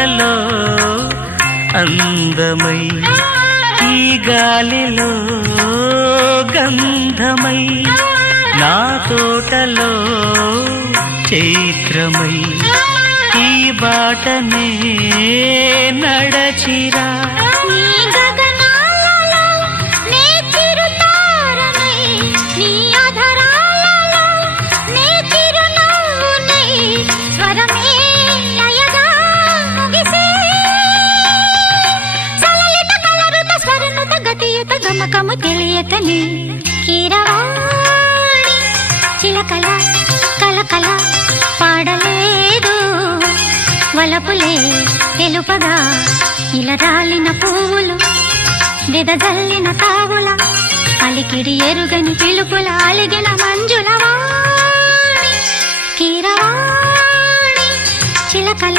కలలో అందమై ఈ గాలిలో గంధమై నా తోటలో చైత్రమై ఈ బాటనే నడచిరా గమకము తెలియకని కీరవాణి చిలకల కలకల పాడలేదు వలపులే తెలుపగా ఇలా రాలిన పువ్వులు వెదజల్లిన తావుల అలికిడి ఎరుగని పిలుపుల అలిగిన మంజుల వాణి కీరవాణి చిలకల